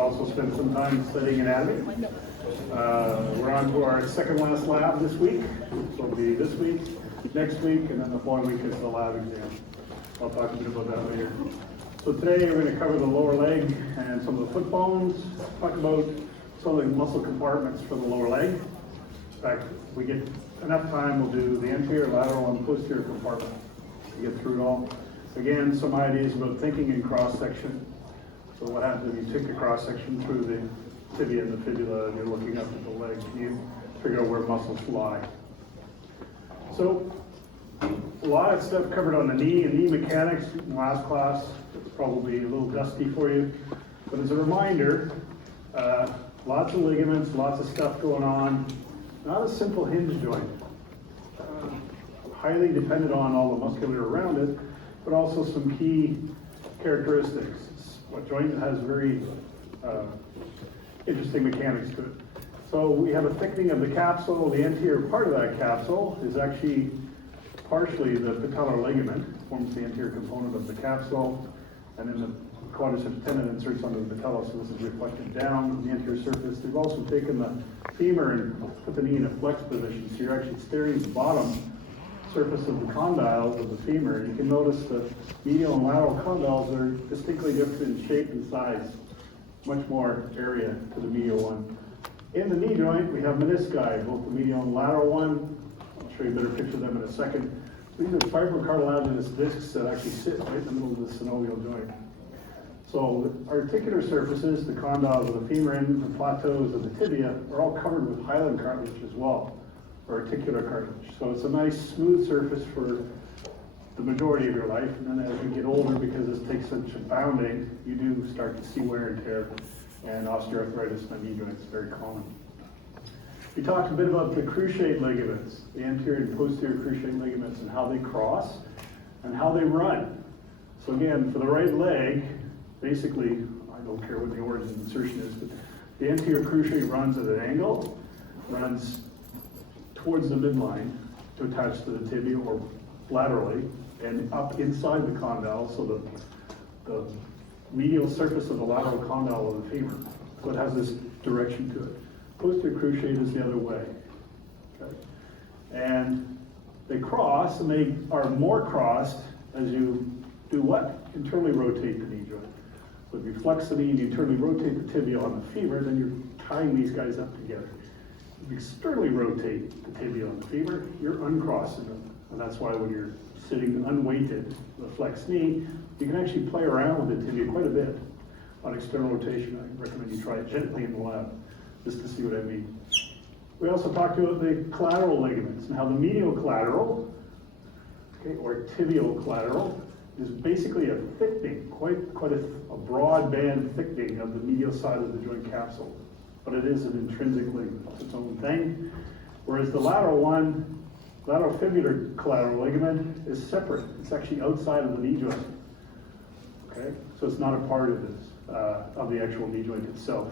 also spend some time studying anatomy. We're on to our second last lab this week. So it'll be this week, next week, and then the following week is the lab exam. I'll talk a bit about that later. So today we're going to cover the lower leg and some of the foot bones, talk about some of the muscle compartments for the lower leg. In fact, if we get enough time, we'll do the anterior, lateral, and posterior compartment to get through it all. Again, some ideas about thinking in cross-section. So what happens if you take a cross-section through the tibia and the fibula and you're looking up at the leg? You figure out where muscles lie. So a lot of stuff covered on the knee and knee mechanics in last class. It's probably a little dusty for you. But as a reminder, lots of ligaments, lots of stuff going on. Not a simple hinge joint. Highly dependent on all the musculature around it, but also some key characteristics. A joint has very interesting mechanics to it. So we have a thickening of the capsule. The anterior part of that capsule is actually partially the patellar ligament, forms the anterior component of the capsule, and then the quadriceps tendon inserts onto the patella, so this is reflected down the anterior surface. They've also taken the femur and put the knee in a flex position, so you're actually staring at the bottom surface of the condyles of the femur. You can notice the medial and lateral condyles are distinctly different in shape and size, much more area to the medial one. In the knee joint, we have menisci, both the medial and lateral one. I'll show you a better picture of them in a second. These are fibrocartilaginous discs that actually sit right in the middle of the synovial joint. So the articular surfaces, the condyles of the femur and the plateaus of the tibia, are all covered with hyaline cartilage as well, or articular cartilage. So it's a nice smooth surface for the majority of your life. And then as you get older, because this takes such a bounding, you do start to see wear and tear, and osteoarthritis in the knee joint is very common. We talked a bit about the cruciate ligaments, the anterior and posterior cruciate ligaments, and how they cross and how they run. So again, for the right leg, basically, I don't care what the origin of insertion is, but the anterior cruciate runs at an angle, runs towards the midline to attach to the tibia or laterally, and up inside the condyle, so the medial surface of the lateral condyle of the femur. So it has this direction to it. Posterior cruciate is the other way. Okay? And they cross, and they are more crossed as you do what? Internally rotate the knee joint. So if you flex the knee and you internally rotate the tibia on the femur, then you're tying these guys up together. If you externally rotate the tibia on the femur, you're uncrossing them. And that's why when you're sitting unweighted with a flexed knee, you can actually play around with the tibia quite a bit on external rotation. I recommend you try it gently in the lab, just to see what I mean. We also talked about the collateral ligaments and how the medial collateral, okay, or tibial collateral, is basically a thickening, quite a broad band thickening of the medial side of the joint capsule. But it is an intrinsically its own thing. Whereas the lateral one, lateral fibular collateral ligament, is separate. It's actually outside of the knee joint. Okay, so it's not a part of this, of the actual knee joint itself.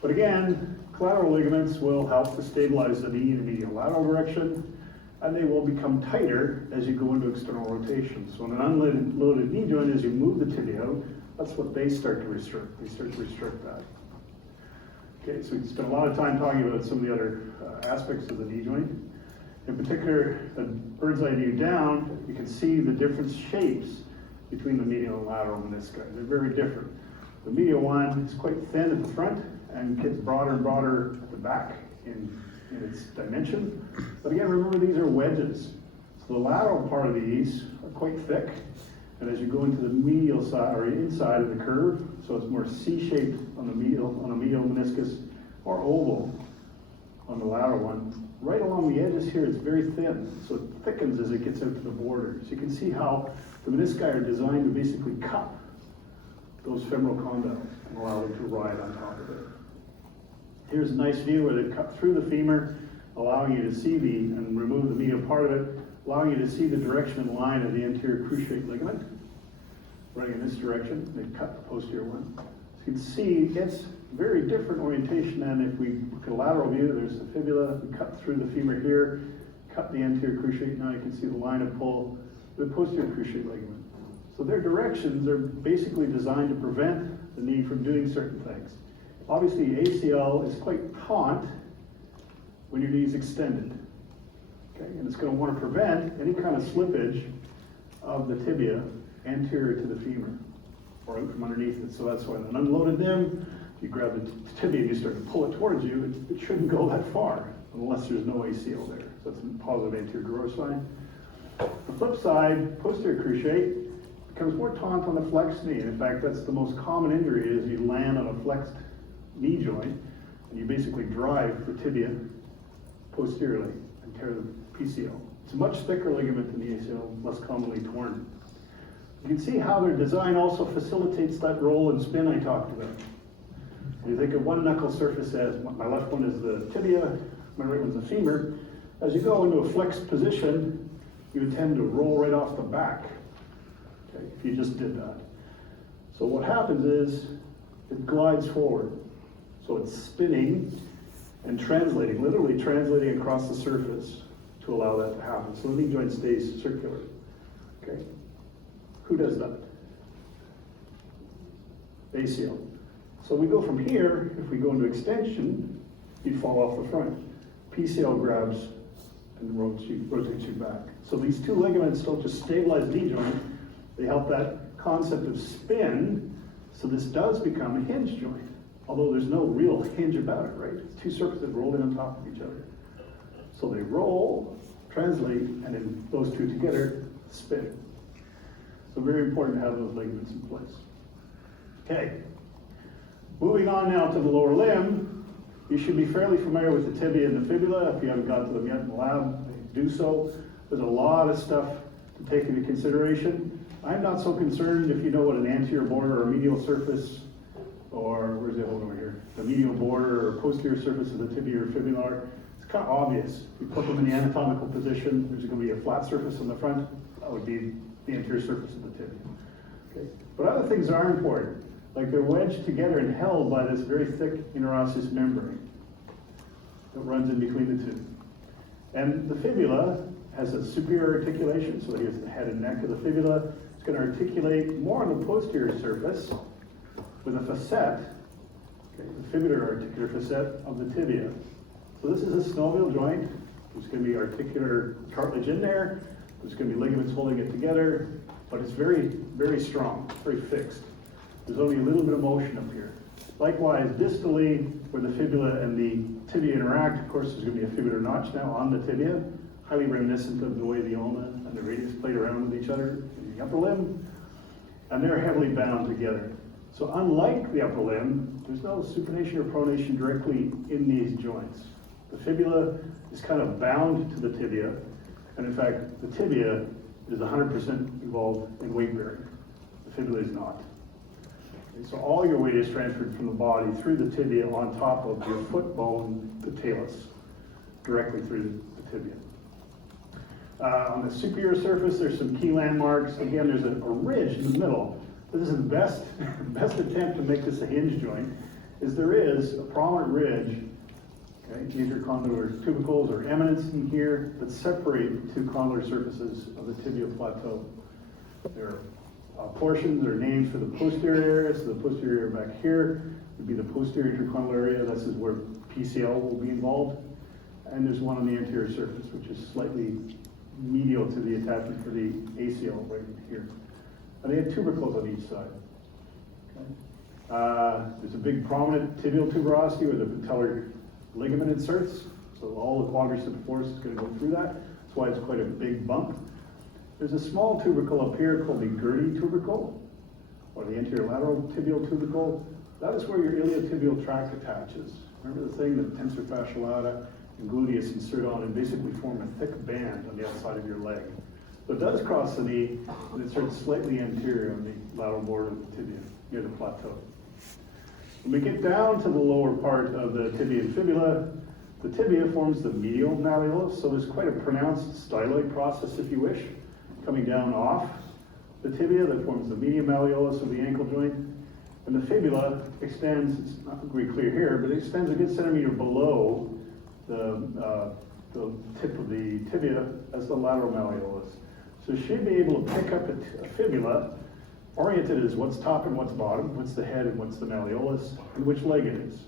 But again, collateral ligaments will help to stabilize the knee in the medial lateral direction, and they will become tighter as you go into external rotation. So in an unloaded knee joint, as you move the tibia out, that's what they start to restrict. They start to restrict that. Okay, so we spent a lot of time talking about some of the other aspects of the knee joint. In particular, a bird's eye view down, you can see the different shapes between the medial and lateral menisci. They're very different. The medial one is quite thin at the front and gets broader and broader at the back in its dimension. But again, remember, these are wedges. So the lateral part of these are quite thick. And as you go into the medial side or inside of the curve, so it's more C-shaped on a medial meniscus, or oval on the lateral one. Right along the edges here, it's very thin, so it thickens as it gets out to the border. So you can see how the menisci are designed to basically cup those femoral condyles and allow them to ride on top of it. Here's a nice view where they cut through the femur, allowing you to see and remove the medial part of it, allowing you to see the direction and line of the anterior cruciate ligament running in this direction. They cut the posterior one. So you can see it's very different orientation than if we look at a lateral view. There's the fibula, we cut through the femur here, cut the anterior cruciate. Now you can see the line of pull, the posterior cruciate ligament. So their directions are basically designed to prevent the knee from doing certain things. Obviously, ACL is quite taut when your knee is extended. Okay, and it's going to want to prevent any kind of slippage of the tibia anterior to the femur or out from underneath it. So that's why an unloaded limb, you grab the tibia and you start to pull it towards you, it shouldn't go that far unless there's no ACL there. So that's a positive anterior drawer sign. The flip side, posterior cruciate, becomes more taut on the flexed knee. And in fact, that's the most common injury is you land on a flexed knee joint and you basically drive the tibia posteriorly and tear the PCL. It's a much thicker ligament than the ACL, less commonly torn. You can see how their design also facilitates that roll and spin I talked about. You think of one knuckle surface as, my left one is the tibia, my right one's the femur. As you go into a flexed position, you would tend to roll right off the back, okay, if you just did that. So what happens is, it glides forward. So it's spinning and translating, literally translating across the surface to allow that to happen. So the knee joint stays circular, okay? Who does that? ACL. So we go from here, if we go into extension, you fall off the front. PCL grabs and rotates you back. So these two ligaments don't just stabilize the knee joint, they help that concept of spin, so this does become a hinge joint. Although there's no real hinge about it, right? It's two surfaces rolling on top of each other. So they roll, translate, and then those two together spin. So very important to have those ligaments in place. Okay, moving on now to the lower limb. You should be fairly familiar with the tibia and the fibula. If you haven't got to them yet in the lab, do so. There's a lot of stuff to take into consideration. I'm not so concerned if you know what an anterior border or medial surface, or where's the other one over here? The medial border or posterior surface of the tibia or fibula are. It's kind of obvious. You put them in the anatomical position, there's going to be a flat surface on the front. That would be the anterior surface of the tibia. Okay. But other things are important. Like they're wedged together and held by this very thick interosseous membrane that runs in between the two. And the fibula has a superior articulation, so here's the head and neck of the fibula. It's going to articulate more on the posterior surface with a facet, okay, the fibular articular facet of the tibia. So this is a synovial joint. There's going to be articular cartilage in there. There's going to be ligaments holding it together, but it's very, very strong, very fixed. There's only a little bit of motion up here. Likewise, distally, where the fibula and the tibia interact, of course, there's going to be a fibular notch now on the tibia, highly reminiscent of the way the ulna and the radius played around with each other in the upper limb, and they're heavily bound together. So unlike the upper limb, there's no supination or pronation directly in these joints. The fibula is kind of bound to the tibia, and in fact, the tibia is 100% involved in weight bearing. The fibula is not. Okay, so all your weight is transferred from the body through the tibia on top of your foot bone, the talus, directly through the tibia. On the superior surface, there's some key landmarks. Again, there's a ridge in the middle. This is the best attempt to make this a hinge joint, is there is a prominent ridge, okay, intercondylar tubercles or eminence in here that separate the two condylar surfaces of the tibial plateau. There are portions or names for the posterior area, so the posterior area back here would be the posterior intercondylar area. This is where PCL will be involved. And there's one on the anterior surface, which is slightly medial to the attachment for the ACL right here. And they had tubercles on each side. Okay. There's a big prominent tibial tuberosity where the patellar ligament inserts. So all the quadricep force is going to go through that. That's why it's quite a big bump. There's a small tubercle up here called the Gertie tubercle, or the anterior lateral tibial tubercle. That is where your iliotibial tract attaches. Remember the thing that tensor fasciae lata and gluteus insert on and basically form a thick band on the outside of your leg. So it does cross the knee, and it starts slightly anterior on the lateral border of the tibia, near the plateau. When we get down to the lower part of the tibia and fibula, the tibia forms the medial malleolus, so there's quite a pronounced styloid process, if you wish, coming down off the tibia that forms the medial malleolus of the ankle joint. And the fibula extends, it's not very clear here, but it extends a good centimeter below the tip of the tibia as the lateral malleolus. So you should be able to pick up a fibula oriented as what's top and what's bottom, what's the head and what's the malleolus, and which leg it is.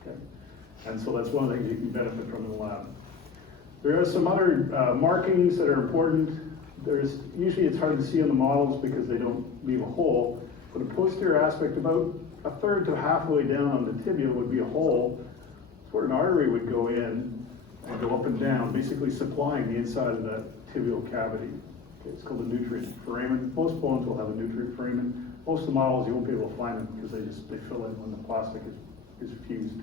Okay? And so that's one of the things you can benefit from in the lab. There are some other markings that are important. Usually it's hard to see on the models because they don't leave a hole, but a posterior aspect about a third to halfway down on the tibia would be a hole. It's where an artery would go in and go up and down, basically supplying the inside of that tibial cavity. Okay, it's called a nutrient foramen. Most bones will have a nutrient foramen. Most of the models you won't be able to find them because they fill in when the plastic is fused.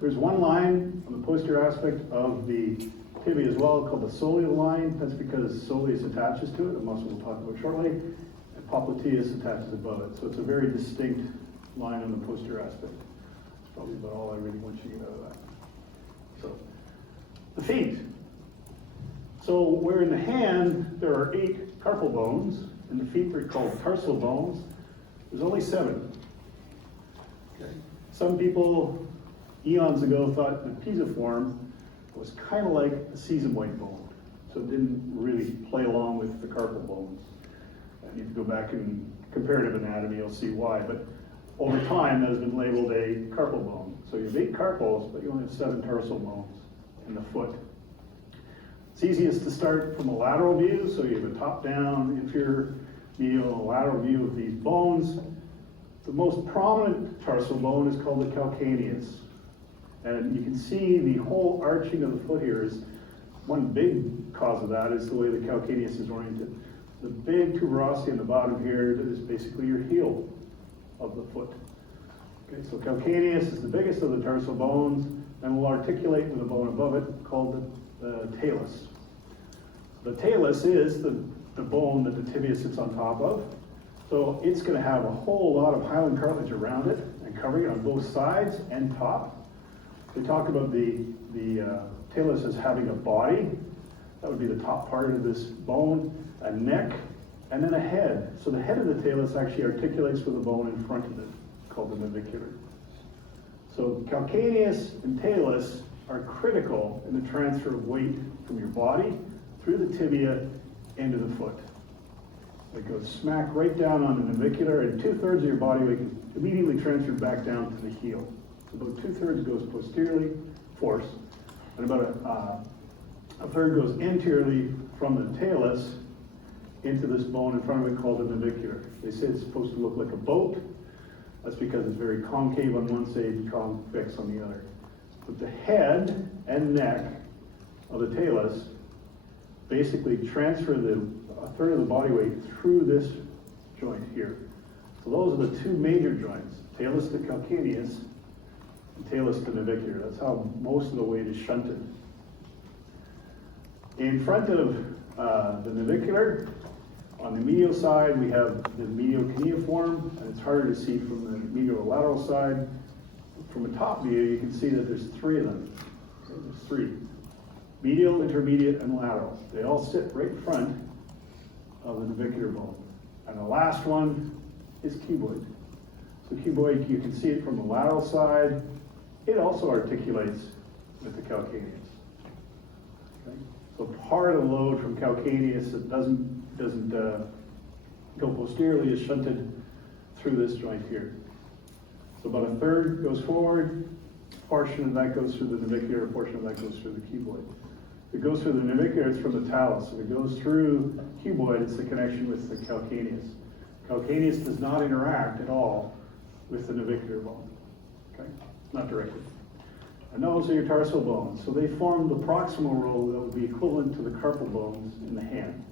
There's one line on the posterior aspect of the tibia as well called the soleal line. That's because soleus attaches to it, a muscle we'll talk about shortly, and popliteus attaches above it. So it's a very distinct line on the posterior aspect. That's probably about all I really want you to get out of that. So, the feet. So where in the hand there are 8 carpal bones, and the feet are called tarsal bones, there's only 7. Okay. Some people eons ago thought the pisiform was kind of like a sesamoid bone, so it didn't really play along with the carpal bones. And if you go back in comparative anatomy, you'll see why. But over time, that has been labeled a carpal bone. So you have 8 carpals, but you only have 7 tarsal bones in the foot. It's easiest to start from a lateral view, so you have a top-down, inferior, medial, lateral view of these bones. The most prominent tarsal bone is called the calcaneus. And you can see the whole arching of the foot here is one big cause of that is the way the calcaneus is oriented. The big tuberosity in the bottom here is basically your heel of the foot. Okay, so calcaneus is the biggest of the tarsal bones, and will articulate with a bone above it called the talus. The talus is the bone that the tibia sits on top of. So it's going to have a whole lot of hyaline cartilage around it and covering it on both sides and top. We talk about the talus as having a body. That would be the top part of this bone, a neck, and then a head. So the head of the talus actually articulates with a bone in front of it, called the navicular. So calcaneus and talus are critical in the transfer of weight from your body through the tibia into the foot. It goes smack right down on the navicular, and 2/3 of your body weight is immediately transferred back down to the heel. So about 2/3 goes posteriorly, force, and about a third goes anteriorly from the talus into this bone in front of it called the navicular. They say it's supposed to look like a boat. That's because it's very concave on one side, convex on the other. But the head and neck of the talus basically transfer a third of the body weight through this joint here. So those are the 2 major joints, talus to calcaneus, and talus to navicular. That's how most of the weight is shunted. In front of the navicular, on the medial side, we have the medial cuneiform, and it's harder to see from the medial lateral side. From a top view, you can see that there's 3 of them. Okay, there's 3. Medial, intermediate, and lateral. They all sit right in front of the navicular bone. And the last one is cuboid. So cuboid, you can see it from the lateral side. It also articulates with the calcaneus. Okay? So part of the load from calcaneus that doesn't go posteriorly is shunted through this joint here. So about a third goes forward, a portion of that goes through the navicular, a portion of that goes through the cuboid. If it goes through the navicular, it's from the talus. If it goes through cuboid, it's the connection with the calcaneus. Calcaneus does not interact at all with the navicular bone. Okay? Not directly. And those are your tarsal bones. So they form the proximal row that would be equivalent to the carpal bones in the hand.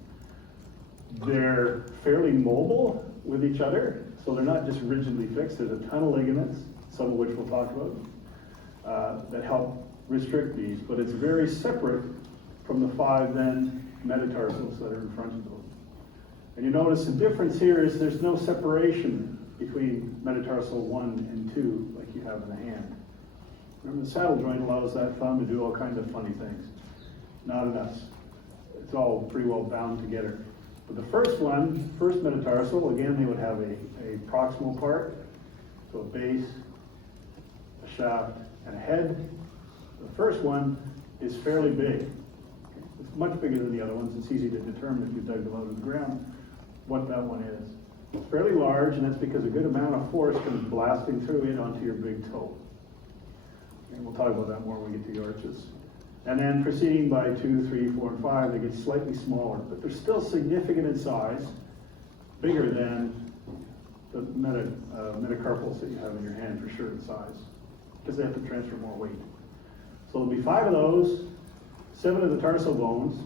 They're fairly mobile with each other, so they're not just rigidly fixed. There's a ton of ligaments, some of which we'll talk about, that help restrict these, but it's very separate from the 5 then metatarsals that are in front of them. And you notice the difference here is there's no separation between metatarsal 1 and 2 like you have in the hand. Remember, the saddle joint allows that thumb to do all kinds of funny things. Not in us. It's all pretty well bound together. But the first metatarsal, again, they would have a proximal part, so a base, a shaft, and a head. The first one is fairly big. It's much bigger than the other ones. It's easy to determine if you dug them out of the ground. what that one is. It's fairly large, and that's because a good amount of force comes blasting through it onto your big toe. And we'll talk about that more when we get to the arches. And then proceeding by 2, 3, 4, and 5, they get slightly smaller, but they're still significant in size, bigger than the metacarpals that you have in your hand for sure in size, because they have to transfer more weight. So there'll be 5 of those, 7 of the tarsal bones,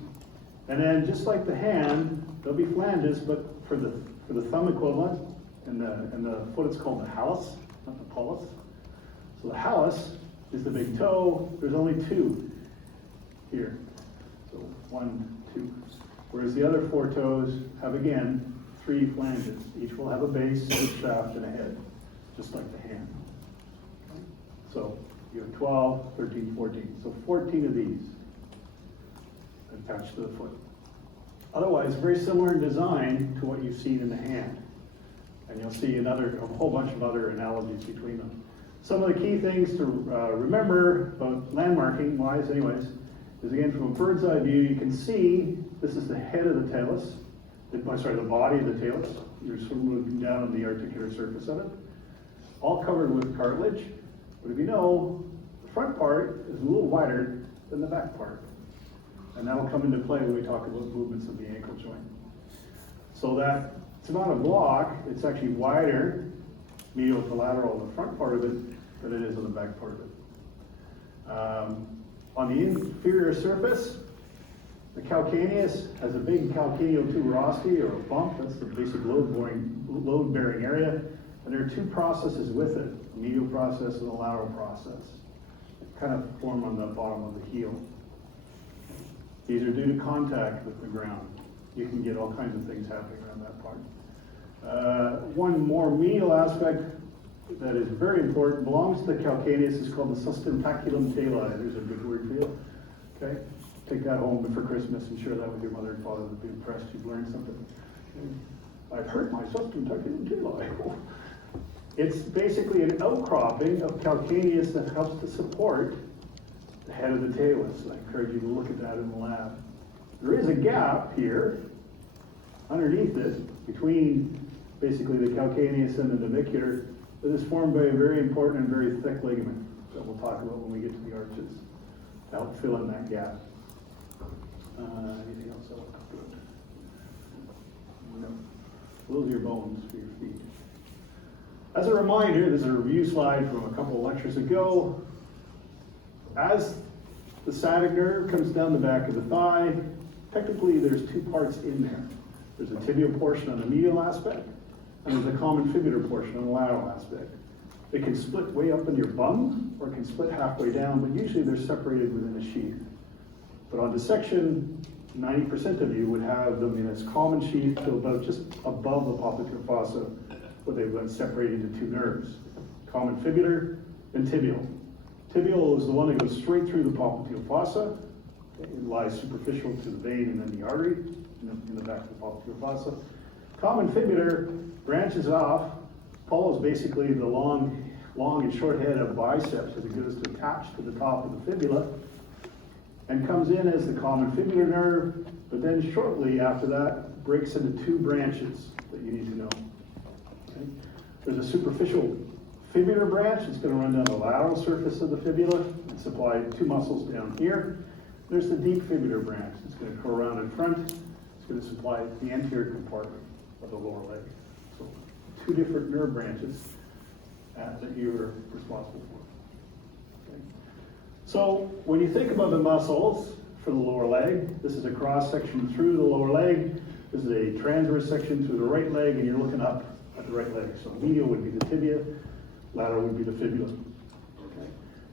and then just like the hand, there'll be flanges, but for the thumb equivalent, and the foot it's called the hallus, not the pollis. So the hallus is the big toe. There's only 2 here. So 1, 2. Whereas the other 4 toes have, again, 3 flanges. Each will have a base, a shaft, and a head, just like the hand. So you have 12, 13, 14. So 14 of these attached to the foot. Otherwise, very similar in design to what you've seen in the hand. And you'll see a whole bunch of other analogies between them. Some of the key things to remember about landmarking wise anyways, is again from a bird's eye view, you can see this is the head of the talus, the body of the talus. You're sort of looking down on the articular surface of it. All covered with cartilage. But if you know, the front part is a little wider than the back part. And that'll come into play when we talk about movements of the ankle joint. So that it's not a block, it's actually wider, medial to lateral on the front part of it, than it is on the back part of it. On the inferior surface, the calcaneus has a big calcaneal tuberosity, or a bump. That's the basic load-bearing area. And there are 2 processes with it, a medial process and a lateral process. They kind of form on the bottom of the heel. These are due to contact with the ground. You can get all kinds of things happening around that part. One more medial aspect that is very important, belongs to the calcaneus, is called the sustentaculum tali. There's a big word for you. Okay? Take that home for Christmas and share that with your mother and father. They'll be impressed you've learned something. I've hurt my sustentaculum tali. It's basically an outcropping of calcaneus that helps to support the head of the talus. I encourage you to look at that in the lab. There is a gap here underneath it between basically the calcaneus and the navicular that is formed by a very important and very thick ligament that we'll talk about when we get to the arches to help fill in that gap. Anything else I want to put? No. Those are your bones for your feet. As a reminder, this is a review slide from a couple of lectures ago. As the sciatic nerve comes down the back of the thigh, technically there's 2 parts in there. There's a tibial portion on the medial aspect, and there's a common fibular portion on the lateral aspect. It can split way up in your bum, or it can split halfway down, but usually they're separated within a sheath. But on dissection, 90% of you would have them in this common sheath to about just above the popliteal fossa, where they've been separated into 2 nerves, common fibular and tibial. Tibial is the one that goes straight through the popliteal fossa. It lies superficial to the vein and then the artery in the back of the popliteal fossa. Common fibular branches off, follows basically the long and short head of biceps as it goes to attach to the top of the fibula, and comes in as the common fibular nerve, but then shortly after that breaks into 2 branches that you need to know. Okay? There's a superficial fibular branch. It's going to run down the lateral surface of the fibula and supply 2 muscles down here. There's the deep fibular branch. It's going to go around in front. It's going to supply the anterior compartment of the lower leg. So 2 different nerve branches that you're responsible for. Okay. So when you think about the muscles for the lower leg, this is a cross section through the lower leg. This is a transverse section through the right leg, and you're looking up at the right leg. So medial would be the tibia, lateral would be the fibula. Okay.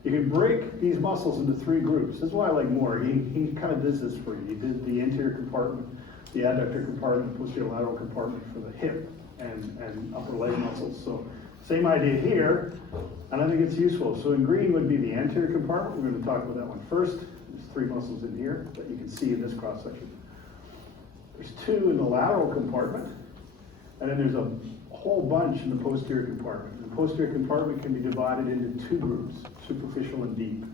You can break these muscles into 3 groups. This is why I like Moore. He kind of does this for you. He did the anterior compartment, the adductor compartment, posterior lateral compartment for the hip and upper leg muscles. So same idea here, and I think it's useful. So in green would be the anterior compartment. We're going to talk about that one first. There's 3 muscles in here that you can see in this cross section. There's 2 in the lateral compartment, and then there's a whole bunch in the posterior compartment. The posterior compartment can be divided into 2 groups, superficial and deep.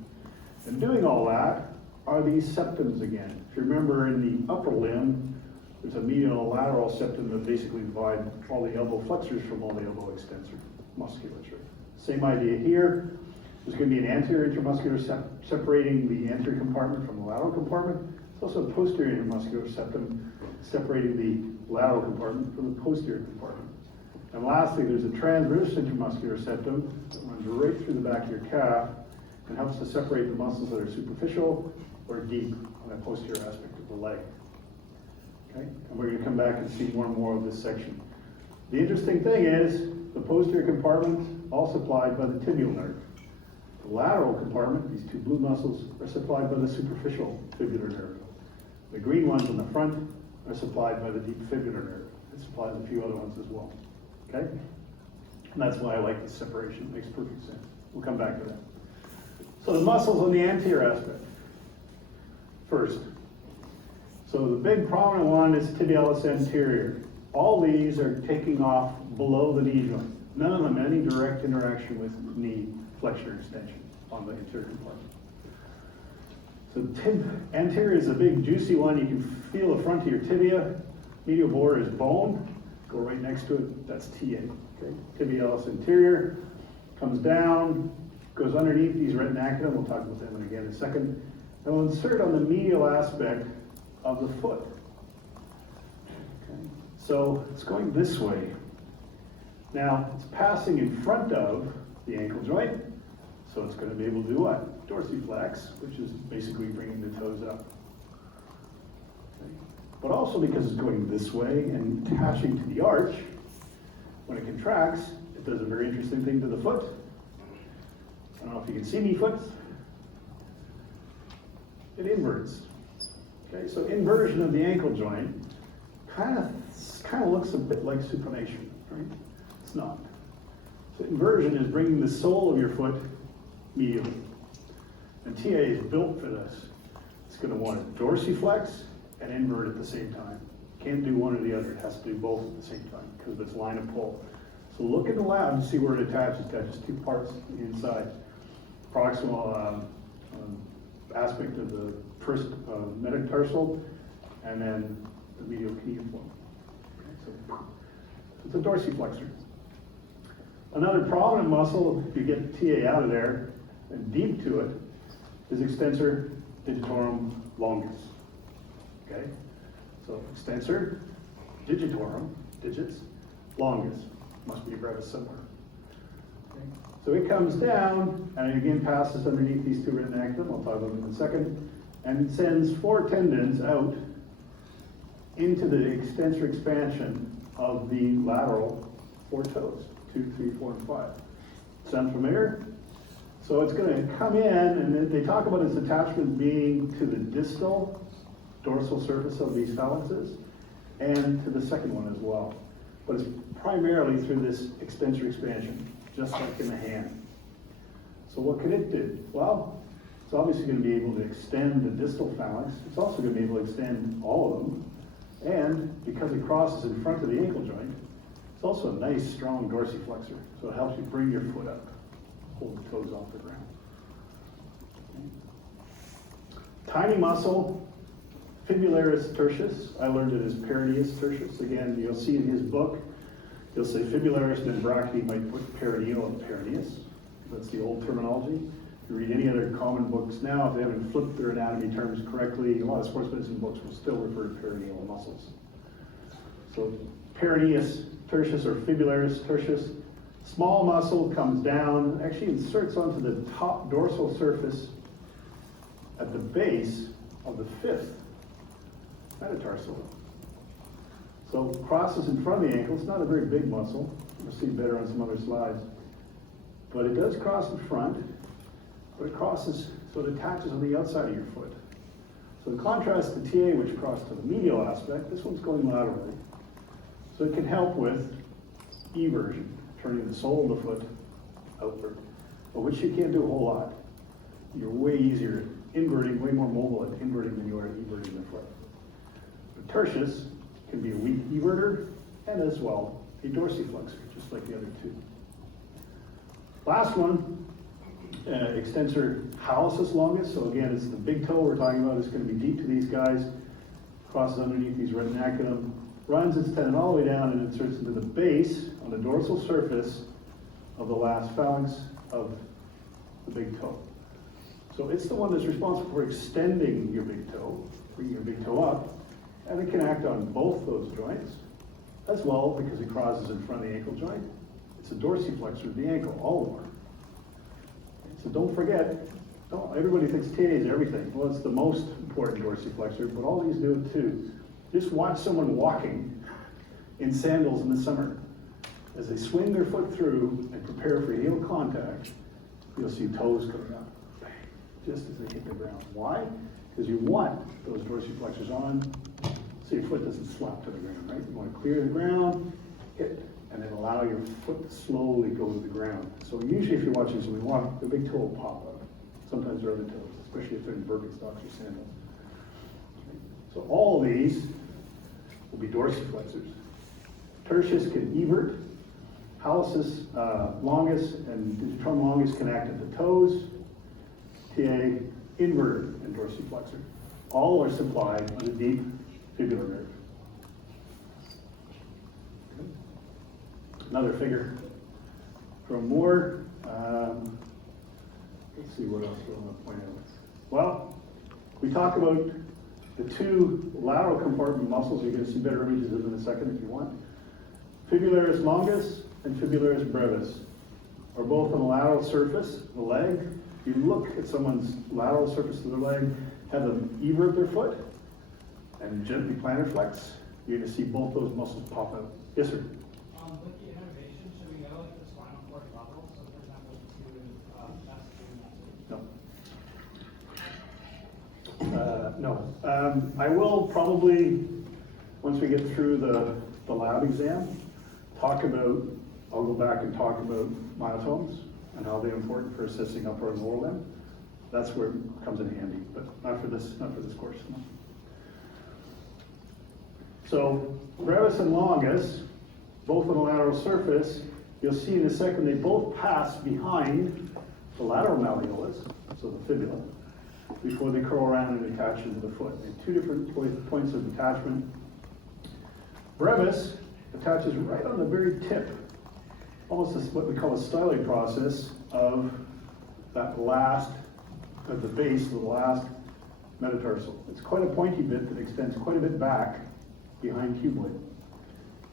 And doing all that are these septums again. If you remember in the upper limb, There's a medial and a lateral septum that basically divide all the elbow flexors from all the elbow extensor musculature. Same idea here. There's going to be an anterior intramuscular separating the anterior compartment from the lateral compartment. There's also a posterior intramuscular septum separating the lateral compartment from the posterior compartment. And lastly, there's a transverse intramuscular septum that runs right through the back of your calf and helps to separate the muscles that are superficial or deep on the posterior aspect of the leg. Okay? And we're going to come back and see more and more of this section. The interesting thing is the posterior compartment all supplied by the tibial nerve. The lateral compartment, these two blue muscles, are supplied by the superficial fibular nerve. The green ones in the front are supplied by the deep fibular nerve. It supplies a few other ones as well. Okay? And that's why I like this separation. It makes perfect sense. We'll come back to that. So the muscles on the anterior aspect. First. So the big prominent one is tibialis anterior. All these are taking off below the knee joint. None of them any direct interaction with knee flexion extension on the anterior compartment. So anterior is a big juicy one. You can feel the front of your tibia. Medial border is bone. Go right next to it. That's TA. Okay. Tibialis anterior comes down, goes underneath these retinaculum. We'll talk about them again in a second. And we'll insert on the medial aspect of the foot. Okay. So it's going this way. Now it's passing in front of the ankle joint. So it's going to be able to do what? Dorsiflex, which is basically bringing the toes up. Okay. But also because it's going this way and attaching to the arch, when it contracts, it does a very interesting thing to the foot. I don't know if you can see me foot. It inverts. Okay, so inversion of the ankle joint kind of looks a bit like supination, right? It's not. So inversion is bringing the sole of your foot medially. And TA is built for this. It's going to want to dorsiflex and invert at the same time. Can't do one or the other. It has to do both at the same time because of its line of pull. So look in the lab to see where it attaches. It's got just two parts inside. Proximal aspect of the first metatarsal and then the medial cuneiform. Okay, so it's a dorsiflexor. Another prominent muscle, if you get TA out of there and deep to it, is extensor digitorum longus. Okay? So extensor, digitorum, digits, longus. Must be a brevis somewhere. Okay? So it comes down and it again passes underneath these two retinaculum. I'll talk about them in a second. And it sends four tendons out into the extensor expansion of the lateral four toes. 2, 3, 4, and 5. Sound familiar? So it's going to come in, and they talk about its attachment being to the distal dorsal surface of these phalanxes and to the second one as well. But it's primarily through this extensor expansion, just like in the hand. So what can it do? Well, it's obviously going to be able to extend the distal phalanx. It's also going to be able to extend all of them. And because it crosses in front of the ankle joint, it's also a nice, strong dorsiflexor, so it helps you bring your foot up, hold the toes off the ground. Okay. Tiny muscle, fibularis tertius. I learned it as peroneus tertius. Again, you'll see in his book, he'll say fibularis, then bracket, he might put peroneal and peroneus. That's the old terminology. If you read any other common books now, if they haven't flipped their anatomy terms correctly, a lot of sports medicine books will still refer to peroneal muscles. So peroneus tertius or fibularis tertius, small muscle comes down, actually inserts onto the top dorsal surface at the base of the fifth metatarsal. So crosses in front of the ankle. It's not a very big muscle. You'll see better on some other slides. But it does cross in front, but it crosses, so it attaches on the outside of your foot. So in contrast to TA, which crossed to the medial aspect, this one's going laterally. So it can help with eversion, turning the sole of the foot outward, but which you can't do a whole lot. You're way easier at inverting, way more mobile at inverting than you are at everting the foot. But tertius can be a weak everter and as well a dorsiflexor, just like the other two. Last one, extensor hallucis longus. So again, it's the big toe we're talking about. It's going to be deep to these guys. crosses underneath these retinaculum, runs its tendon all the way down and inserts into the base on the dorsal surface of the last phalanx of the big toe. So it's the one that's responsible for extending your big toe, bringing your big toe up, and it can act on both those joints as well because it crosses in front of the ankle joint. It's a dorsiflexor of the ankle, all of them are. So don't forget, everybody thinks TA is everything. Well, it's the most important dorsiflexor, but all these do it too. Just watch someone walking in sandals in the summer. As they swing their foot through and prepare for heel contact, you'll see toes coming up, just as they hit the ground. Why? Because you want those dorsiflexors on so your foot doesn't slap to the ground, right? You want to clear the ground, hit, and then allow your foot to slowly go to the ground. So usually if you're watching somebody walk, the big toe will pop up. Sometimes their other toes, especially if they're in Birkenstocks or sandals. So all of these will be dorsiflexors. Tertius can evert, hallucis longus and digitorum longus can act at the toes, TA inverter and dorsiflexor. All are supplied on the deep fibular nerve. Okay. Another figure from Moore. Let's see what else we want to point out. Well, we talk about the two lateral compartment muscles. You're going to see better images of them in a second if you want. Fibularis longus and fibularis brevis are both on the lateral surface of the leg. If you look at someone's lateral surface of their leg, have them evert their foot and gently plantar flex, you're going to see both those muscles pop out. Yes, sir? With the innervation, should we know like the spinal cord level? So for example, No. I will probably, once we get through the lab exam, I'll go back and talk about myotomes and how they're important for assessing upper and lower limb. That's where it comes in handy, but not for this course. No. So brevis and longus, both on the lateral surface, you'll see in a second they both pass behind the lateral malleolus, so the fibula, before they curl around and attach into the foot. They have two different points of attachment. Brevis attaches right on the very tip, almost what we call a styloid process of the base of the last metatarsal. It's quite a pointy bit that extends quite a bit back behind cuboid.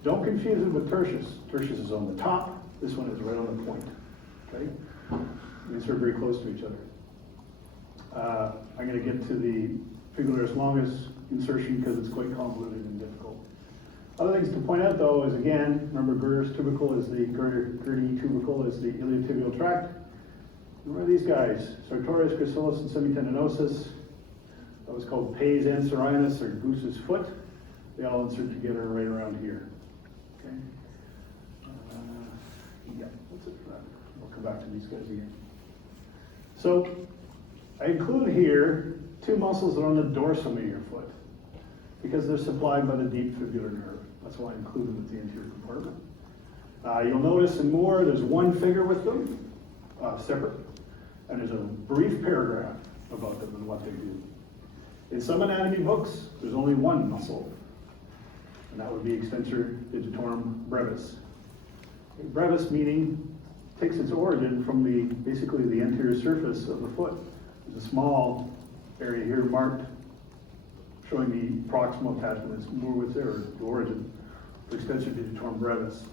Don't confuse it with tertius. Tertius is on the top. This one is right on the point. Okay? These are very close to each other. I'm going to get to the fibularis longus insertion because it's quite convoluted and difficult. Other things to point out though is again, remember Gerder's tubercle is the Gerdy tubercle is the iliotibial tract. Remember these guys, sartorius, gracilis, and semitendinosus. That was called pes anserinus or goose's foot. They all insert together right around here. Okay. Yeah, that's it for that. We'll come back to these guys again. So I include here two muscles that are on the dorsum of your foot because they're supplied by the deep fibular nerve. That's why I include them with the anterior compartment. You'll notice in Moore, there's one figure with them, separate, and there's a brief paragraph about them and what they do. In some anatomy books, there's only one muscle, and that would be extensor digitorum brevis. Brevis meaning takes its origin from basically the anterior surface of the foot. There's a small area here marked showing the proximal attachment. It's more with there, the origin for extensor digitorum brevis.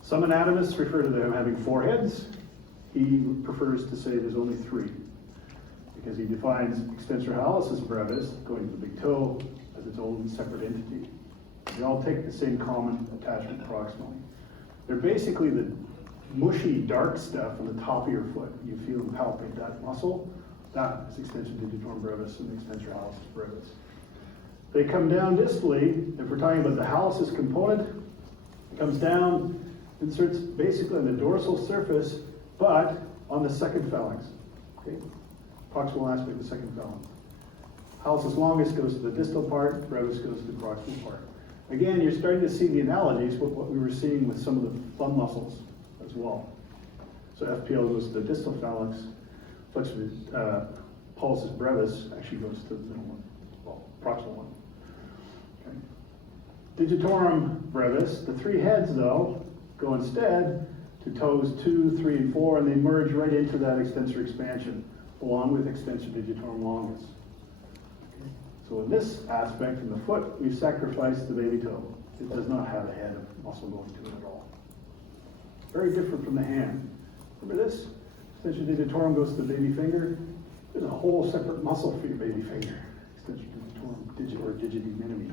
Some anatomists refer to them having four heads. He prefers to say there's only three because he defines extensor hallucis brevis, going to the big toe, as its own separate entity. They all take the same common attachment proximally. They're basically the mushy, dark stuff on the top of your foot. You feel and palpate that muscle. That is extensor digitorum brevis and extensor hallucis brevis. They come down distally. If we're talking about the hallucis component, it comes down, inserts basically on the dorsal surface, but on the second phalanx. Okay? Proximal aspect of the second phalanx. Hallucis longus goes to the distal part, brevis goes to the proximal part. Again, you're starting to see the analogies with what we were seeing with some of the thumb muscles as well. So FPL goes to the distal phalanx, pollicis brevis actually goes to the middle one, well, proximal one. Digitorum brevis, the three heads though, go instead to toes 2, 3, and 4, and they merge right into that extensor expansion, along with extensor digitorum longus. So in this aspect, in the foot, we've sacrificed the baby toe. It does not have a head of muscle going to it at all. Very different from the hand. Remember this? Extensor digitorum goes to the baby finger. There's a whole separate muscle for your baby finger. Extensor digitorum, or digiti minimi.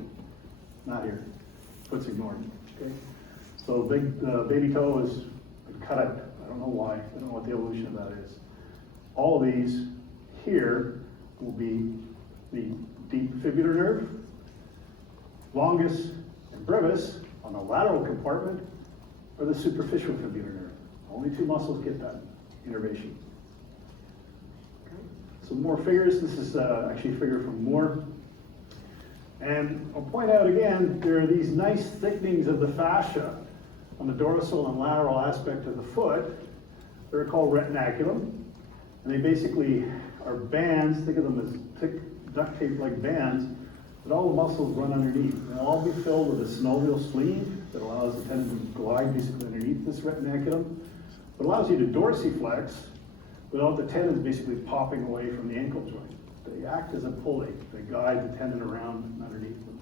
Not here. Foot's ignored. Okay. So big baby toe is cut out. I don't know why. I don't know what the evolution of that is. All of these here will be the deep fibular nerve, longus and brevis on the lateral compartment, or the superficial fibular nerve. Only two muscles get that innervation. Okay. Some more figures. This is actually a figure from Moore. And I'll point out again, there are these nice thickenings of the fascia on the dorsal and lateral aspect of the foot. They're called retinaculum. And they basically are bands, think of them as thick duct tape like bands, but all the muscles run underneath. They'll all be filled with a synovial sleeve that allows the tendon to glide basically underneath this retinaculum. It allows you to dorsiflex without the tendons basically popping away from the ankle joint. They act as a pulley. They guide the tendon around underneath them.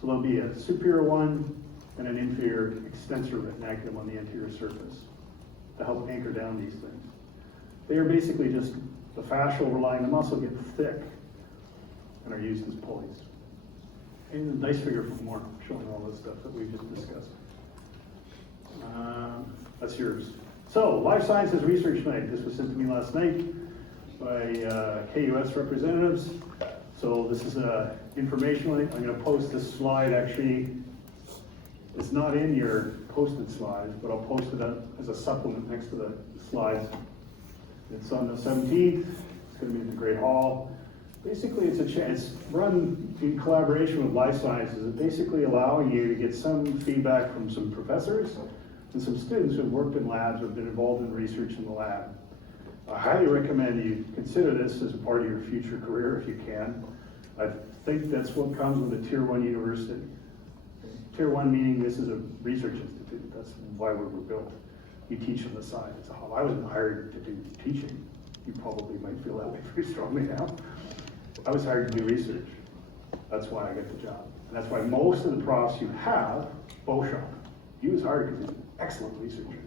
So there'll be a superior one and an inferior extensor retinaculum on the anterior surface to help anchor down these things. They are basically just the fascia overlying the muscle get thick and are used as pulleys. And a nice figure from Moore showing all this stuff that we just discussed. That's yours. So, Life Sciences Research Night. This was sent to me last night by KUS representatives. So this is informational. I'm going to post this slide. Actually, it's not in your posted slides, but I'll post it as a supplement next to the slides. It's on the 17th. It's going to be at the Great Hall. Basically, it's a chance run in collaboration with Life Sciences. It's basically allowing you to get some feedback from some professors and some students who have worked in labs or have been involved in research in the lab. I highly recommend you consider this as a part of your future career if you can. I think that's what comes with a Tier 1 university. Tier 1 meaning this is a research institute. That's why we were built. You teach on the side. It's a hobby. I wasn't hired to do teaching. You probably might feel that way pretty strongly now. I was hired to do research. That's why I got the job. And that's why most of the profs you have, Beauchamp, he was hired because he's an excellent researcher.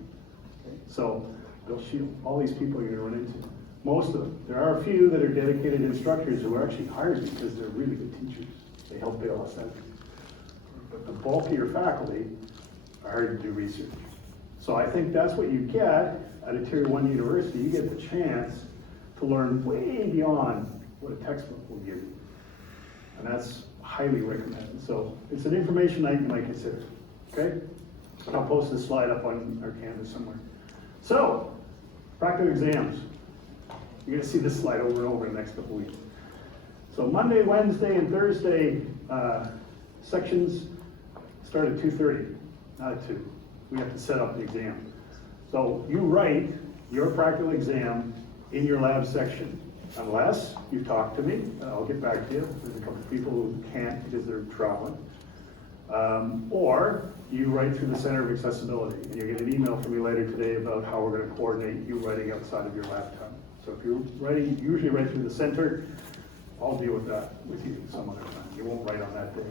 Okay? So Bill Shield, all these people you're going to run into. Most of them. There are a few that are dedicated instructors who are actually hired because they're really good teachers. They help bail us out. But the bulk of your faculty are hired to do research. So I think that's what you get at a Tier 1 university. You get the chance to learn way beyond what a textbook will give you. And that's highly recommended. So it's an information night you might consider. Okay? I'll post this slide up on our Canvas somewhere. So, practical exams. You're going to see this slide over and over in the next couple weeks. So Monday, Wednesday, and Thursday sections start at 2:30, not at 2. We have to set up the exam. So you write your practical exam in your lab section, unless you talk to me. I'll get back to you. There's a couple of people who can't because they're traveling. Or you write through the Center of Accessibility, and you get an email from me later today about how we're going to coordinate you writing outside of your lab time. So if you're writing, usually write through the center, I'll deal with that with you some other time. You won't write on that day.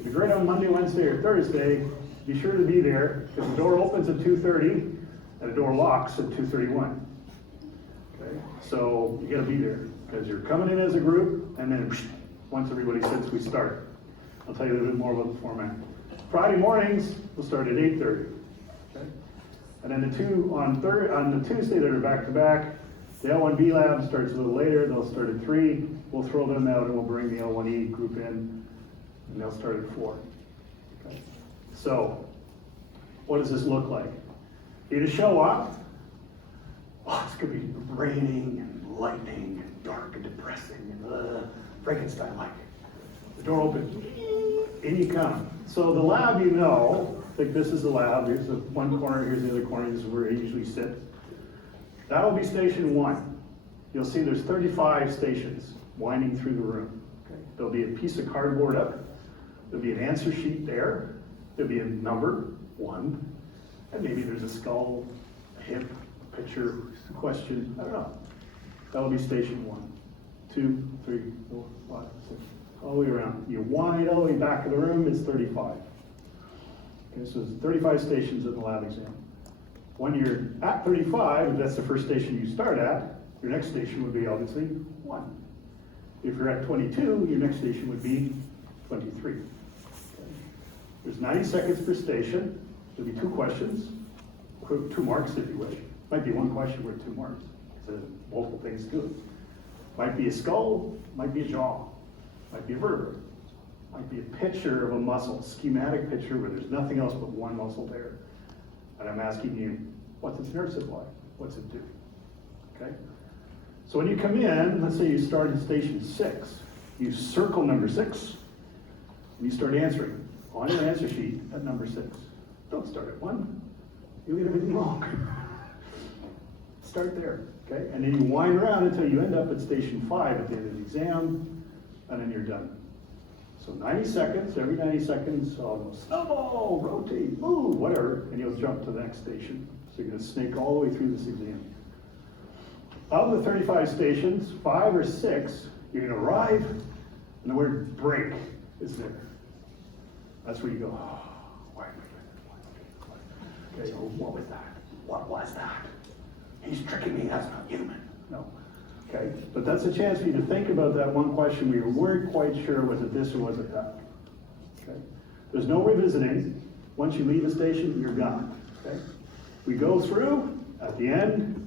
If you write on Monday, Wednesday, or Thursday, be sure to be there, because the door opens at 2:30 and the door locks at 2:31. Okay? So you got to be there, because you're coming in as a group, and then once everybody sits, we start. I'll tell you a little bit more about the format. Friday mornings, we'll start at 8:30. Okay? And then the two on the Tuesday that are back to back, the L1B lab starts a little later. They'll start at 3. We'll throw them out and we'll bring the L1E group in, and they'll start at 4. Okay? So, what does this look like? You just show up. Oh, it's gonna be raining and lightning and dark and depressing and Frankenstein-like. The door opens, in you come. So the lab, you know, like this is the lab. Here's the one corner. Here's the other corner. This is where I usually sit. That'll be station 1. You'll see there's 35 stations winding through the room. Okay? There'll be a piece of cardboard up There'll be an answer sheet there, there'll be a number, 1, and maybe there's a skull, a hip, a picture, a question, I don't know. That'll be station 1, 2, 3, 4, 5, 6, all the way around. You wind all the way back of the room, it's 35. Okay, so there's 35 stations in the lab exam. When you're at 35, if that's the first station you start at, your next station would be obviously 1. If you're at 22, your next station would be 23. Okay. There's 90 seconds per station. There'll be 2 questions, 2 marks if you wish. Might be 1 question worth 2 marks. So there's multiple things to it. Might be a skull, might be a jaw, might be a vertebra, might be a picture of a muscle, schematic picture where there's nothing else but one muscle there. And I'm asking you, what's its nerve supply? What's it do? Okay? So when you come in, let's say you start at station 6, you circle number 6, and you start answering on your answer sheet at number 6. Don't start at 1, you'll get everything wrong. Start there, okay? And then you wind around until you end up at station 5 at the end of the exam, and then you're done. So 90 seconds, every 90 seconds, I'll go snowball, rotate, move, whatever, and you'll jump to the next station. So you're gonna snake all the way through this exam. Of the 35 stations, 5 or 6, you're gonna arrive, and the word break is there. That's where you go, oh, why am I doing this? Okay, oh, what was that? What was that? He's tricking me, that's not human. No. Okay, but that's a chance for you to think about that one question where you weren't quite sure, was it this or was it that? Okay, there's no revisiting. Once you leave a station, you're gone. Okay, we go through at the end,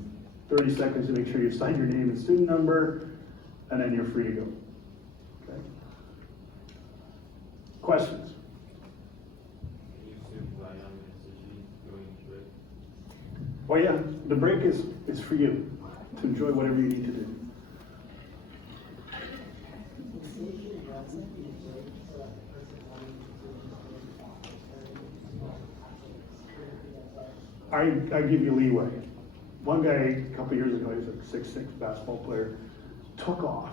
30 seconds to make sure you sign your name and student number, and then you're free to go. Okay, questions? Oh yeah, the break is for you to enjoy whatever you need to do. I give you leeway. One guy a couple years ago, he was a 6'6" basketball player, took off,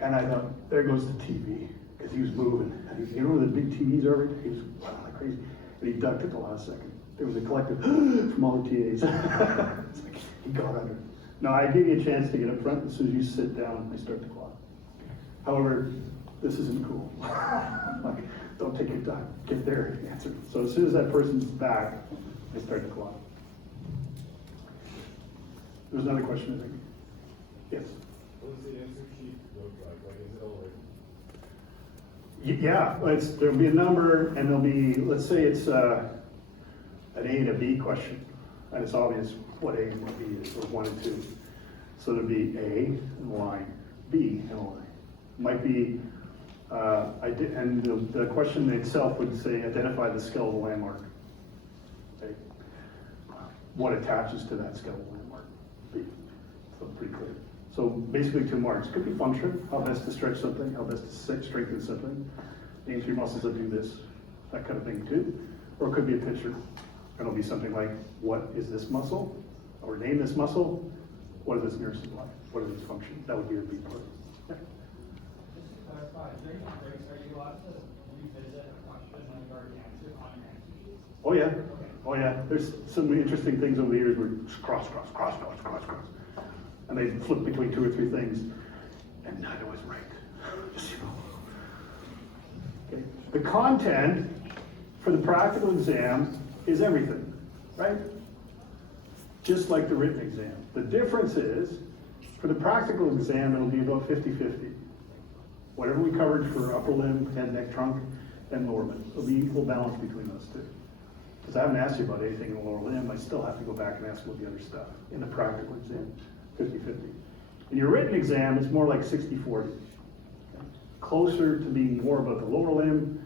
and I thought, there goes the TV, because he was moving. And you know the big TVs are? He was like crazy, and he ducked at the last second. There was a collective from all the TAs. It's like, he got under. No, I give you a chance to get up front. As soon as you sit down, I start the clock. However, this isn't cool. Like, don't take your time. Get there and answer. So as soon as that person's back, I start the clock. There's another question, I think. Yes? What does the answer sheet look like? Like, is it all Yeah, there'll be a number, and there'll be, let's say it's an A and a B question, and it's obvious what A and what B is, or 1 and 2. So there'll be A and a line, B and a line. Might be, and the question itself would say, identify the skeletal landmark. Okay. What attaches to that skeletal landmark? B. So pretty clear. So basically 2 marks. Could be function, how best to stretch something, how best to strengthen something. Names your muscles that do this, that kind of thing too. Or it could be a picture. It'll be something like, what is this muscle? Or name this muscle. What is this nerve supply? What are these functions? That would be the B part. Yeah. Just to clarify, during the breaks, are you allowed to revisit a question that you've already answered on your answer sheet? Oh yeah. Okay. Oh yeah. There's some interesting things over the years where cross. And they flip between 2 or 3 things, and neither was right. Just, you know. Okay. The content for the practical exam is everything, right? Just like the written exam. The difference is, for the practical exam, it'll be about 50-50. Whatever we covered for upper limb, head, neck, trunk, and lower limb. It'll be equal balance between those 2. Because I haven't asked you about anything in the lower limb, I still have to go back and ask about the other stuff in the practical exam. 50-50. In your written exam, it's more like 60-40. Closer to being more about the lower limb,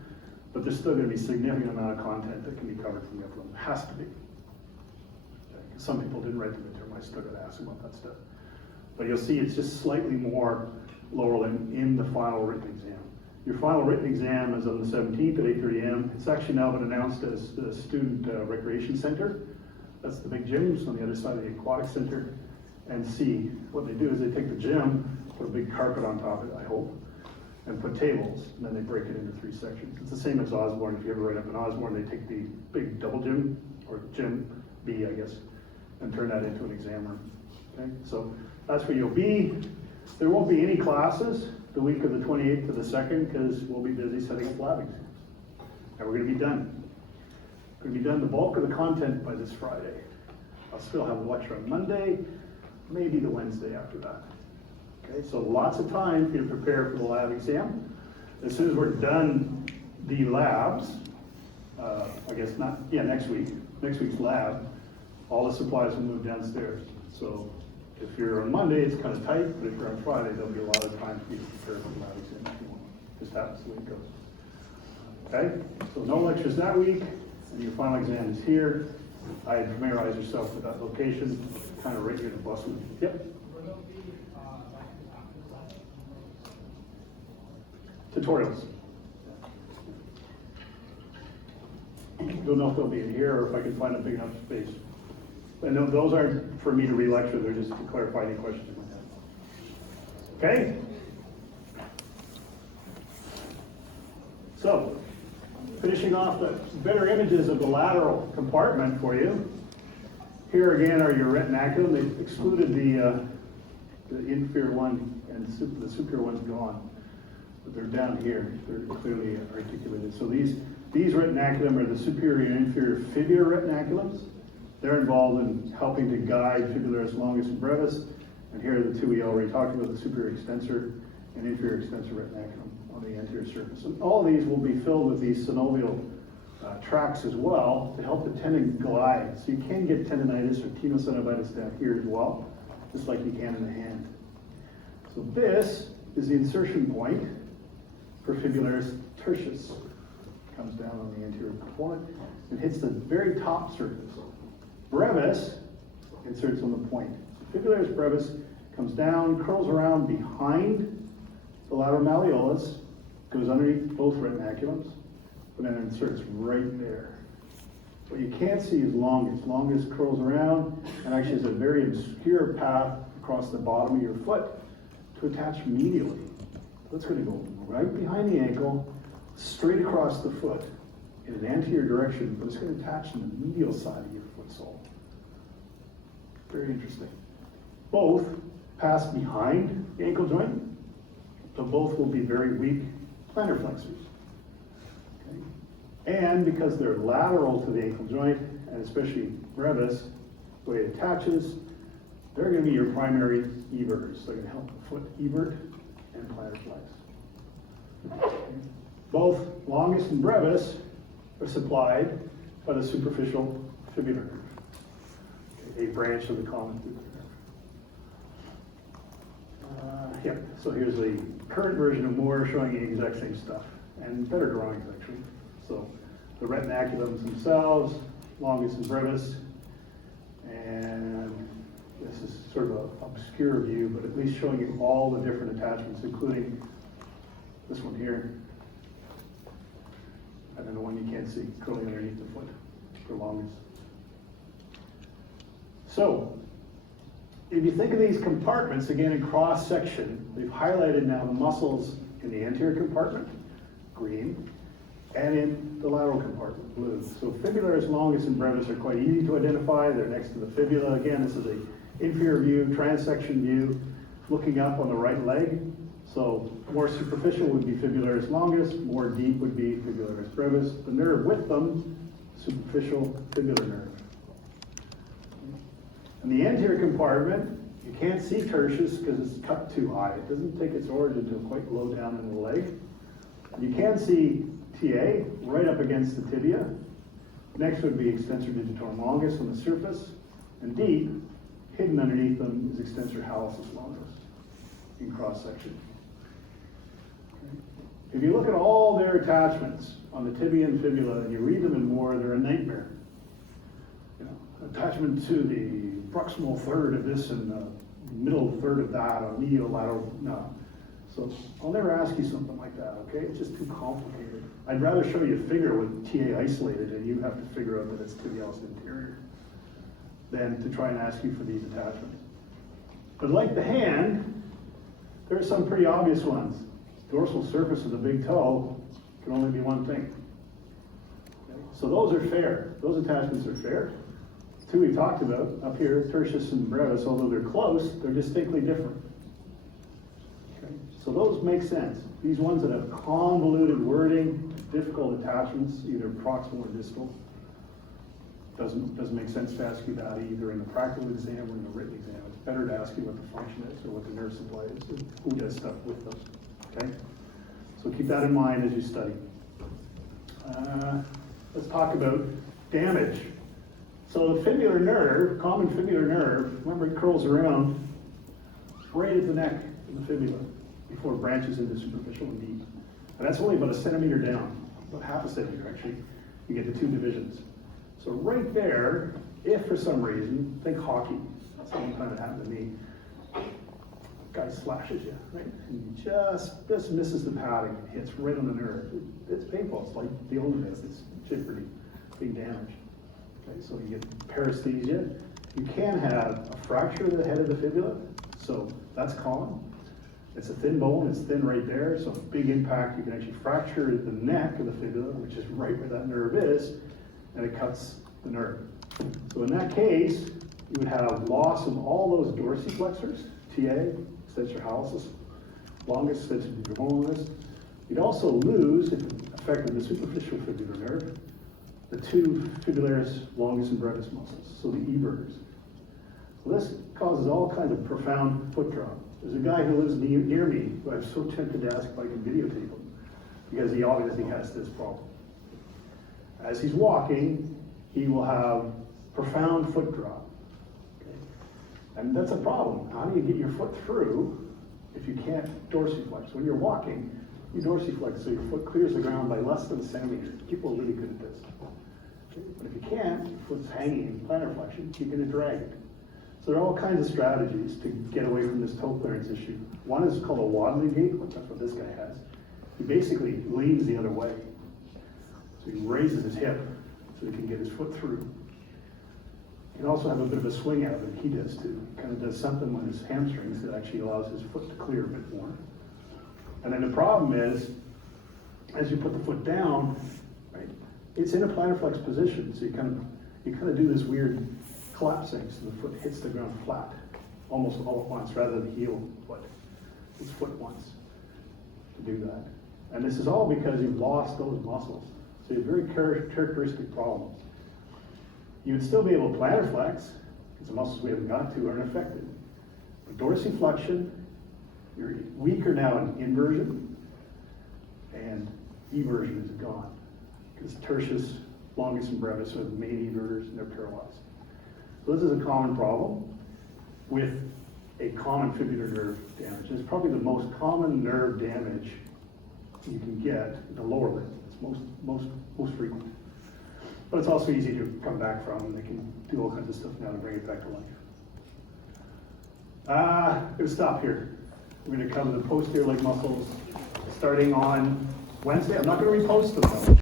but there's still going to be a significant amount of content that can be covered from the upper limb. It has to be. Okay. Some people didn't write the midterm, I still got to ask them about that stuff. But you'll see it's just slightly more lower limb in the final written exam. Your final written exam is on the 17th at 8:30 a.m. It's actually now been announced as the Student Recreation Center. That's the big gyms on the other side of the Aquatic Center. And C, what they do is they take the gym, put a big carpet on top of it, I hope, and put tables, and then they break it into 3 sections. It's the same as Osborne. If you ever write up in Osborne, they take the big double gym, or gym B, I guess, and turn that into an exam room. Okay, so that's where you'll be. There won't be any classes the week of the 28th to the 2nd, because we'll be busy setting up lab exams. And we're gonna be done. We're gonna be done the bulk of the content by this Friday. I'll still have a lecture on Monday, maybe the Wednesday after that. Okay, so lots of time for you to prepare for the lab exam. As soon as we're done the labs, I guess next week's lab, all the supplies will move downstairs. So if you're on Monday, it's kind of tight, but if you're on Friday, there'll be a lot of time for you to prepare for the lab exam if you want. Just happens the way it goes. Okay, so no lectures that week, and your final exam is here. I had familiarized yourself with that location, kind of right near the bus route. Yep. Will there be, lectures after the lesson? Tutorials. Don't know if they'll be in here or if I can find a big enough space. And those aren't for me to re-lecture, they're just to clarify any questions you might have. Okay? So, finishing off the better images of the lateral compartment for you. Here again are your retinaculum. They excluded the inferior one, and the superior one's gone. But they're down here. They're clearly articulated. So these retinaculum are the superior and inferior fibular retinaculums. They're involved in helping to guide fibularis longus and brevis. And here are the two we already talked about, the superior extensor and inferior extensor retinaculum on the anterior surface. And all these will be filled with these synovial tracts as well to help the tendon glide. So you can get tendonitis or tenosynovitis down here as well, just like you can in the hand. So this is the insertion point for fibularis tertius. Comes down on the anterior component and hits the very top surface. Brevis inserts on the point. Fibularis brevis comes down, curls around behind the lateral malleolus, goes underneath both retinaculums, but then inserts right there. What you can't see is longus. Longus curls around and actually has a very obscure path across the bottom of your foot to attach medially. So it's going to go right behind the ankle, straight across the foot in an anterior direction, but it's going to attach to the medial side of your foot sole. Very interesting. Both pass behind the ankle joint, so both will be very weak plantar flexors. Okay? And because they're lateral to the ankle joint, and especially brevis, the way it attaches, they're going to be your primary everters. They're going to help the foot evert and plantar flex. Okay? Both longus and brevis are supplied by the superficial fibular nerve, a branch of the common fibular nerve. Yeah, so here's the current version of Moore showing you the exact same stuff, and better drawings actually. So the retinaculums themselves, longus and brevis, and this is sort of an obscure view, but at least showing you all the different attachments, including this one here. And then the one you can't see, curling underneath the foot for longus. So, if you think of these compartments, again in cross section, we've highlighted now the muscles in the anterior compartment, green, and in the lateral compartment, blue. So fibularis longus and brevis are quite easy to identify. They're next to the fibula. Again, this is an inferior view, transection view, looking up on the right leg. So more superficial would be fibularis longus, more deep would be fibularis brevis. The nerve with them, superficial fibular nerve. In the anterior compartment, you can't see tertius because it's cut too high. It doesn't take its origin until quite low down in the leg. You can see TA right up against the tibia. Next would be extensor digitorum longus on the surface. And deep, hidden underneath them, is extensor hallucis longus in cross section. If you look at all their attachments on the tibia and fibula and you read them in Moore, they're a nightmare. You know, attachment to the proximal third of this and the middle third of that, on medial lateral, no. So I'll never ask you something like that, okay? It's just too complicated. I'd rather show you a figure with TA isolated and you have to figure out that it's tibialis anterior than to try and ask you for these attachments. But like the hand, there are some pretty obvious ones. dorsal surface of the big toe can only be one thing. Okay? So those are fair. Those attachments are fair. Two we talked about up here, tertius and brevis, although they're close, they're distinctly different. Okay? So those make sense. These ones that have convoluted wording, difficult attachments, either proximal or distal, doesn't make sense to ask you that either in the practical exam or in the written exam. It's better to ask you what the function is or what the nerve supply is and who does stuff with them. Okay? So keep that in mind as you study. Let's talk about damage. So the fibular nerve, common fibular nerve, remember it curls around right at the neck of the fibula before it branches into superficial and deep. And that's only about a centimeter down, about half a centimeter actually. You get the two divisions. So right there, if for some reason, think hockey, that's the one time it happened to me. Guy slashes you, right? And he just misses the padding, hits right on the nerve. It's painful, it's like the old days, it's jeopardy, big damage. Okay, so you get paresthesia. You can have a fracture of the head of the fibula, so that's common. It's a thin bone, it's thin right there, so big impact. You can actually fracture the neck of the fibula, which is right where that nerve is, and it cuts the nerve. So in that case, you would have loss of all those dorsiflexors, TA, extensor hallucis, longus, extensor femoris. You'd also lose, if it affected the superficial fibular nerve, the two fibularis longus and brevis muscles, so the EBURs. So this causes all kinds of profound foot drop. There's a guy who lives near me who I'm so tempted to ask if I can videotape him because he obviously has this problem. As he's walking, he will have profound foot drop. Okay? And that's a problem. How do you get your foot through if you can't dorsiflex? When you're walking, you dorsiflex so your foot clears the ground by less than a centimeter. People are really good at this. Okay? But if you can't, your foot's hanging in plantar flexion, you're going to drag it. So there are all kinds of strategies to get away from this toe clearance issue. One is called a waddling gait, that's what this guy has. He basically leans the other way. So he raises his hip so he can get his foot through. He can also have a bit of a swing out of it, he does too. He kind of does something with his hamstrings that actually allows his foot to clear a bit more. And then the problem is, as you put the foot down, right, it's in a plantar flex position, so you kind of do this weird collapsing, so the foot hits the ground flat, almost all at once, rather than heel foot. It's foot once to do that. And this is all because you've lost those muscles. So you have very characteristic problems. You would still be able to plantar flex, because the muscles we haven't got to aren't affected. But dorsiflexion, you're weaker now in inversion, and eversion is gone. Because tertius, longus, and brevis are the main everters, and they're paralyzed. So this is a common problem with a common fibular nerve damage. It's probably the most common nerve damage you can get in the lower limb. It's most frequent. But it's also easy to come back from, and they can do all kinds of stuff now to bring it back to life. I'm going to stop here. We're going to cover the posterior leg muscles starting on Wednesday. I'm not going to repost them though.